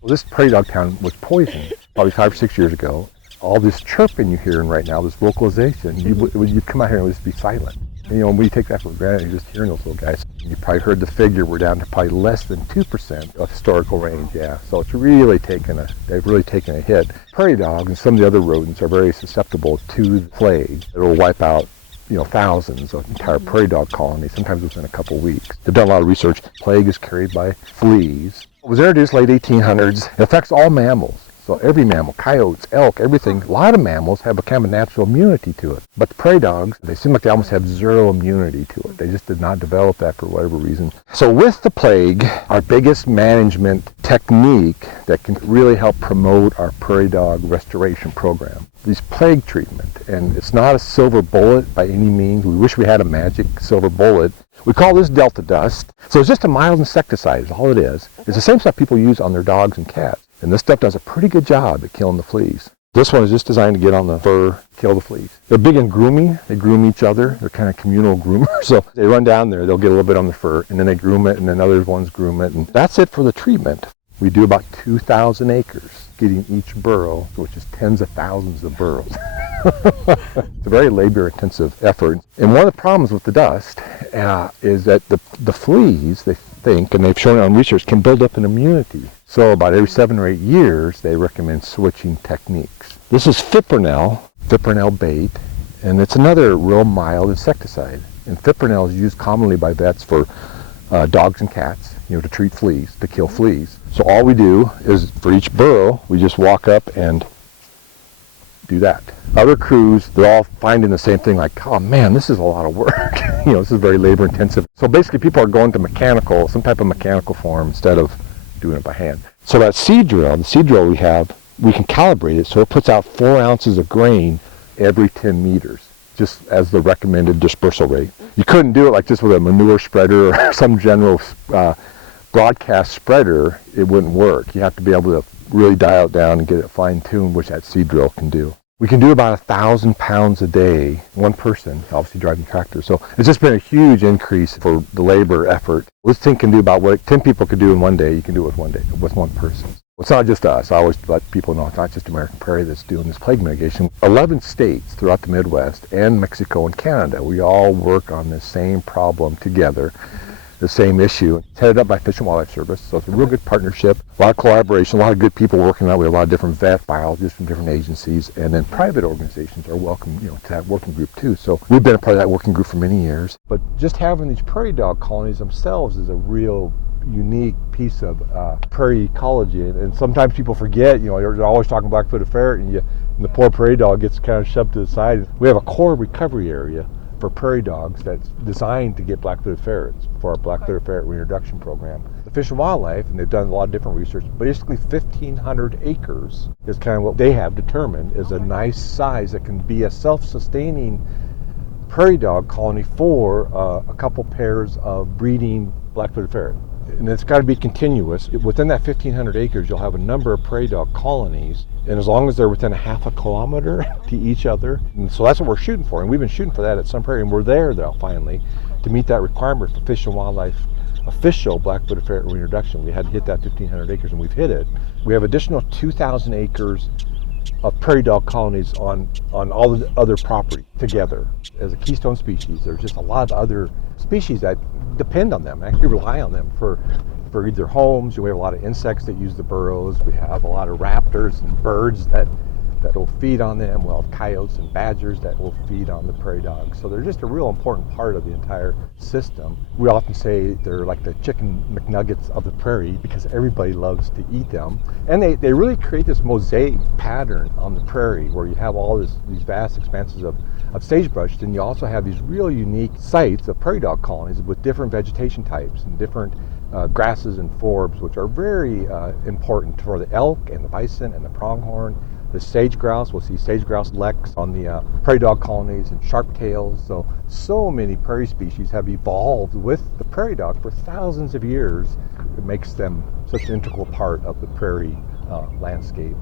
Well, this prairie dog town was poisoned probably 5 or 6 years ago. All this chirping you're hearing right now, this vocalization, you'd come out here and it would just be silent. And, when we take that for granted, you're just hearing those little guys. You probably heard the figure, we're down to probably less than 2% of historical range, yeah. So it's really they've really taken a hit. Prairie dogs and some of the other rodents are very susceptible to the plague. It will wipe out thousands of entire prairie dog colonies, sometimes within a couple weeks. They've done a lot of research. Plague is carried by fleas. It was introduced late 1800s. It affects all mammals. So every mammal, coyotes, elk, everything, a lot of mammals have a kind of natural immunity to it. But the prairie dogs, they seem like they almost have zero immunity to it. They just did not develop that for whatever reason. So with the plague, our biggest management technique that can really help promote our prairie dog restoration program is plague treatment. And it's not a silver bullet by any means. We wish we had a magic silver bullet. We call this Delta dust. So it's just a mild insecticide is all it is. It's the same stuff people use on their dogs and cats. And this stuff does a pretty good job at killing the fleas. This one is just designed to get on the fur, kill the fleas. They're big in grooming. They groom each other. They're kind of communal groomers. So they run down there, they'll get a little bit on the fur, and then they groom it, and then other ones groom it. And that's it for the treatment. We do about 2,000 acres, getting each burrow, which is tens of thousands of burrows. It's a very labor-intensive effort. And one of the problems with the dust is that the fleas, they think, and they've shown it on research, can build up an immunity. So about every 7 or 8 years, they recommend switching techniques. This is fipronil bait, and it's another real mild insecticide. And fipronil is used commonly by vets for dogs and cats, to treat fleas, to kill fleas. So all we do is, for each burrow, we just walk up and do that. Other crews, they're all finding the same thing, like, oh man, this is a lot of work. This is very labor intensive. So basically people are going to some type of mechanical form instead of doing it by hand. So that seed drill, the seed drill we have, we can calibrate it so it puts out 4 ounces of grain every 10 meters, just as the recommended dispersal rate. You couldn't do it like just with a manure spreader or some general broadcast spreader. It wouldn't work. You have to be able to really dial it down and get it fine-tuned, which that seed drill can do. We can do about 1,000 pounds a day, one person, obviously driving tractors. So it's just been a huge increase for the labor effort. This thing can do about what 10 people could do in one day. You can do it with one person. It's not just us. I always let people know it's not just American Prairie that's doing this plague mitigation. 11 states throughout the Midwest and Mexico and Canada, we all work on this same problem together. The same issue. It's headed up by Fish and Wildlife Service, so it's a real good partnership, a lot of collaboration, a lot of good people working on it. We have a lot of different vet biologists from different agencies, and then private organizations are welcome, to that working group too. So we've been a part of that working group for many years. But just having these prairie dog colonies themselves is a real unique piece of prairie ecology, and sometimes people forget. They're always talking black-footed ferret, and the poor prairie dog gets kind of shoved to the side. We have a core recovery area for prairie dogs that's designed to get black-footed ferrets for our black-footed ferret reintroduction program. The Fish and Wildlife, and they've done a lot of different research, basically 1,500 acres is kind of what they have determined is a nice size that can be a self-sustaining prairie dog colony for a couple pairs of breeding black-footed ferret. And it's got to be continuous. Within that 1,500 acres, you'll have a number of prairie dog colonies, and as long as they're within a half a kilometer to each other. And so that's what we're shooting for, and we've been shooting for that at Sun Prairie, and we're there though finally to meet that requirement for Fish and Wildlife official black-footed ferret reintroduction. We had to hit that 1,500 acres, and we've hit it. We have additional 2,000 acres of prairie dog colonies on all the other property together. As a keystone species, there's just a lot of other species that depend on them, actually rely on them for either homes. We have a lot of insects that use the burrows. We have a lot of raptors and birds that will feed on them. We'll have coyotes and badgers that will feed on the prairie dogs. So they're just a real important part of the entire system. We often say they're like the chicken McNuggets of the prairie because everybody loves to eat them. And they really create this mosaic pattern on the prairie where you have all these vast expanses of sagebrush. Then you also have these real unique sites of prairie dog colonies with different vegetation types and different grasses and forbs, which are very important for the elk and the bison and the pronghorn. The sage grouse, we'll see sage grouse leks on the prairie dog colonies and sharp tails. So many prairie species have evolved with the prairie dog for thousands of years. It makes them such an integral part of the prairie landscape.